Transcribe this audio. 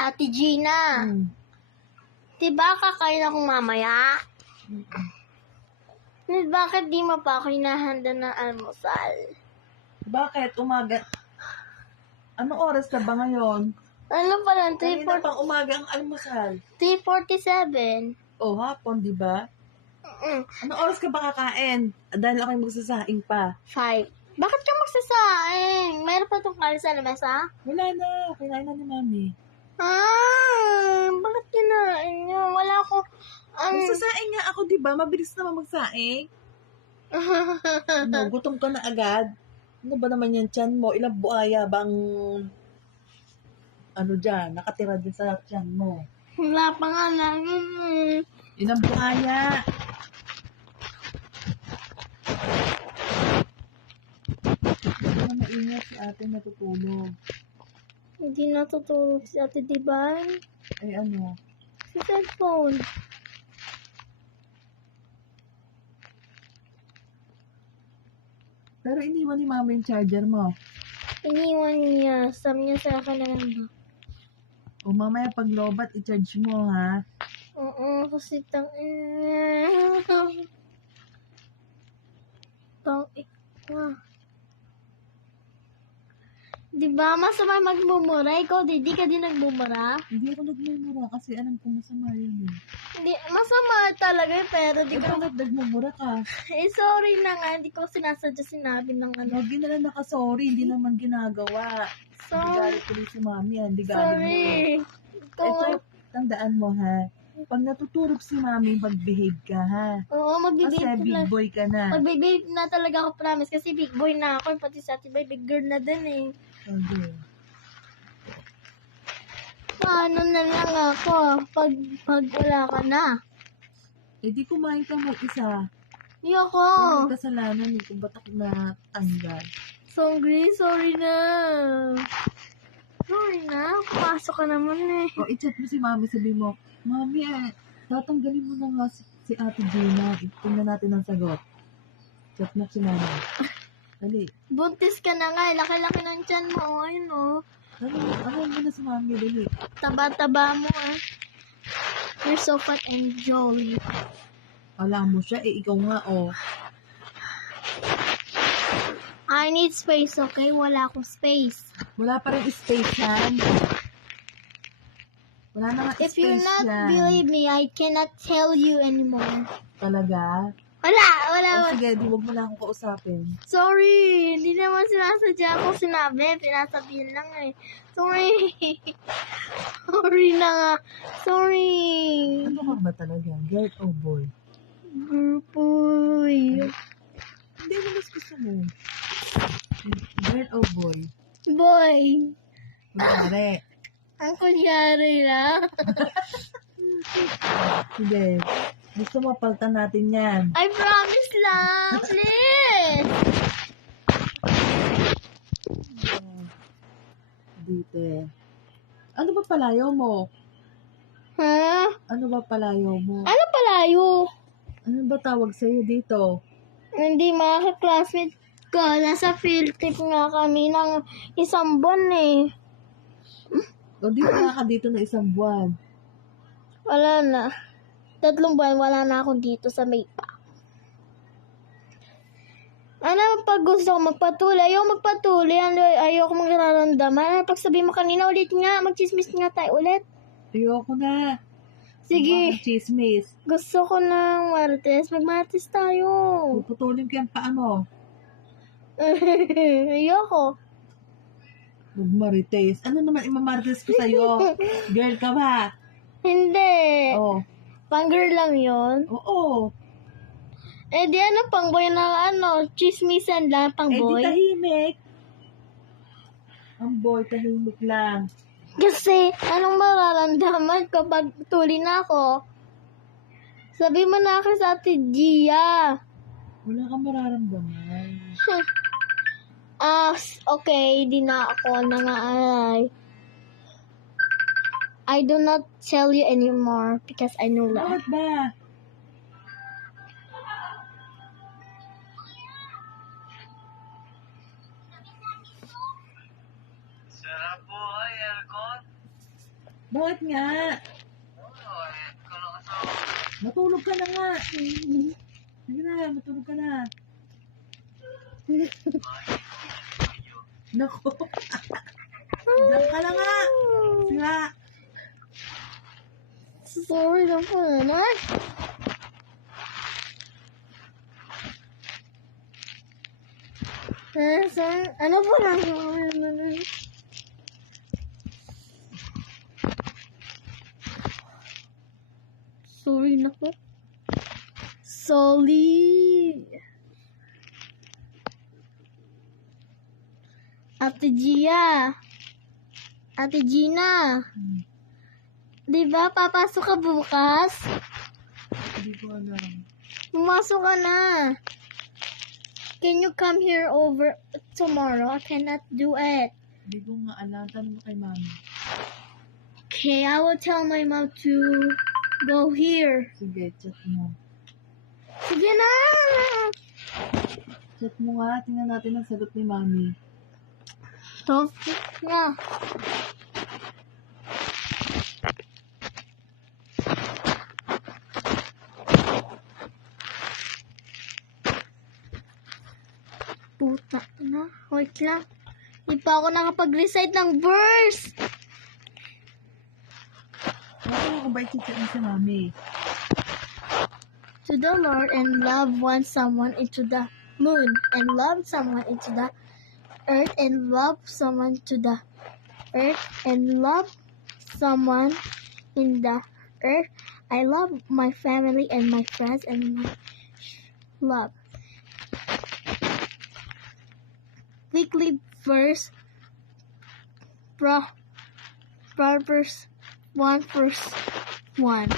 Ate Gina, diba kakain ako mamaya? Bakit di mo pa ako hinahanda ng almusal? Bakit? Umaga? Anong oras na ba ngayon? Ano pa lang? Kanina pang umaga ang almusal. 3:47. O, hapon, di ba? Anong oras ka ba kakain? Dahil ako'y magsasaing pa. 5. Bakit ka magsasaing? Mayroon pa itong kalis sa lamesa? Wala na. Kinain na ni Mami. Bakit kinain niyo? Wala ko. Magsasaing nga ako, di ba? Mabilis naman magsaing. Gutom ka na agad. Ano ba naman yan, tiyan mo? Ilang buhaya bang dyan, nakatira dyan sa tiyan mo? Wala pa nga lang. Ilang buhaya? Hindi na maingat si ate natutulog. Hindi natutulog si Ate Diban. Ay ano? Sa cellphone. Pero iniwan ni Mama yung charger mo. Iniwan niya. Sabi niya sa akin na lang. O mamaya pag lobat, i-charge mo ha. Oo, kasi tang Diba, masama magmumura? Ikaw, di ka din nagmumura? Hindi ako nagmumura kasi alam ko masama yun eh. Hindi, masama talaga, pero di Eh ko... bakit nagmumura ka? sorry na nga, hindi ko sinasadya sinabi ng ano. Lagi na lang naka-sorry, hindi naman ginagawa. Hindi galit ko rin si Mami hindi galit mo. Sorry. Ito, tandaan mo ha. Pag natutulog si Mami, mag-behave ka ha. Oo, Kasi magbibig big boy ka na. Magbibig na talaga ako, promise. Kasi big boy na ako. Pati sa Ate Bay, big girl na din eh. Okay. Paano na lang ako pag wala ka na? Eh di kumain ka mag-isa. Hindi ako. May kasalanan eh kung ba't ako natanggal. Sorry na. Sorry na. Pasok ka naman eh. O i-chat mo si Mami, sabi mo, Mami tatanggalin mo na nga si Ate Gina. Tingnan natin ang sagot. Chat mo si Mami. Dali. Buntis ka na nga. Laki-laki ng tiyan mo. Oh, ayun oh. Ano mo na si Mami, dali. Taba-taba mo ah. You're so fat and jolly. Alam mo siya, ikaw nga, I need space, okay? Wala akong space. Wala pa rin space yan. Wala na nga If space you not yan. believe me, I cannot tell you anymore. Talaga? Wala. Sige, huwag mo na akong kausapin. Sorry, hindi naman sinasadya ko sinabi. Pinasabihin lang eh. Sorry. Sorry na nga. Sorry. Ano ka ba talaga? Girl o boy? Boy. Hindi mo mas gusto mo. Girl o boy? Boy. Kunyari. Ang kunyari na. Sige. Gusto mo palitan natin yan. I promise lang. Please. Dito. Ano ba palayaw mo? Ha? Ano ba palayaw mo? Ano palayo? Ano ba tawag sa'yo dito? Hindi mga classmate ko. Nasa field trip nga kami ng isang buwan eh. O di ba ka dito na isang buwan? Wala na. 3 buwan wala na ako dito sa Maypa. Ano pag gusto ko magpatuloy? Ayaw magpatuloy. Ayaw ko magararamdaman. Pag sabi mo kanina ulit nga, magchismis nga tayo ulit. Ayoko na. Sige. Bakit chismis? Gusto ko ng Martes. Mag-Martes tayo. Puputulin ko yung paa mo. Ayoko. Magmarites. Ano naman imamarites ko sa'yo? Girl ka ba? Hindi. Oh. Pang-girl lang yon. Oo. Eh di ano, pang-boy na chismisan lang, Eh pang-boy. di tahimik. Ang boy, tahimik lang. Kasi, anong mararamdaman kapag tuli na ako? Sabi mo na ako sa Ate Gia. Wala kang mararamdaman. Okay, di na ako nangaalay. I do not tell you anymore because I know that. Bakit ba? Sarap po ay aircon. Bakit nga? Matulog ka na nga. Sige na, matulog ka na. Nako. Diyan ka na nga. Sira. Sorry na po naman. Ano po na? Sorry na po. Sorry. Ate Gia. Ate Gina. Di ba papasok ka bukas? Hindi ko alam. Pumasok ka na. Can you come here over tomorrow? I cannot do it. Hindi ko nga alam. Tanong mo kay mami. Okay, I will tell my mom to go here. Sige, chat mo. Sige na! Chat mo nga. Tingnan natin ang sagot ni mami. Stop na. Puta na. Wait lang. Hindi pa ako nakapag-recite ng verse. Ano kung ba i-chat mo si mami? To the Lord and love one someone into the moon and love someone into the earth and love someone to the earth and love someone in the earth. I love my family and my friends and my love. Weekly verse, Proverbs 1 verse 1.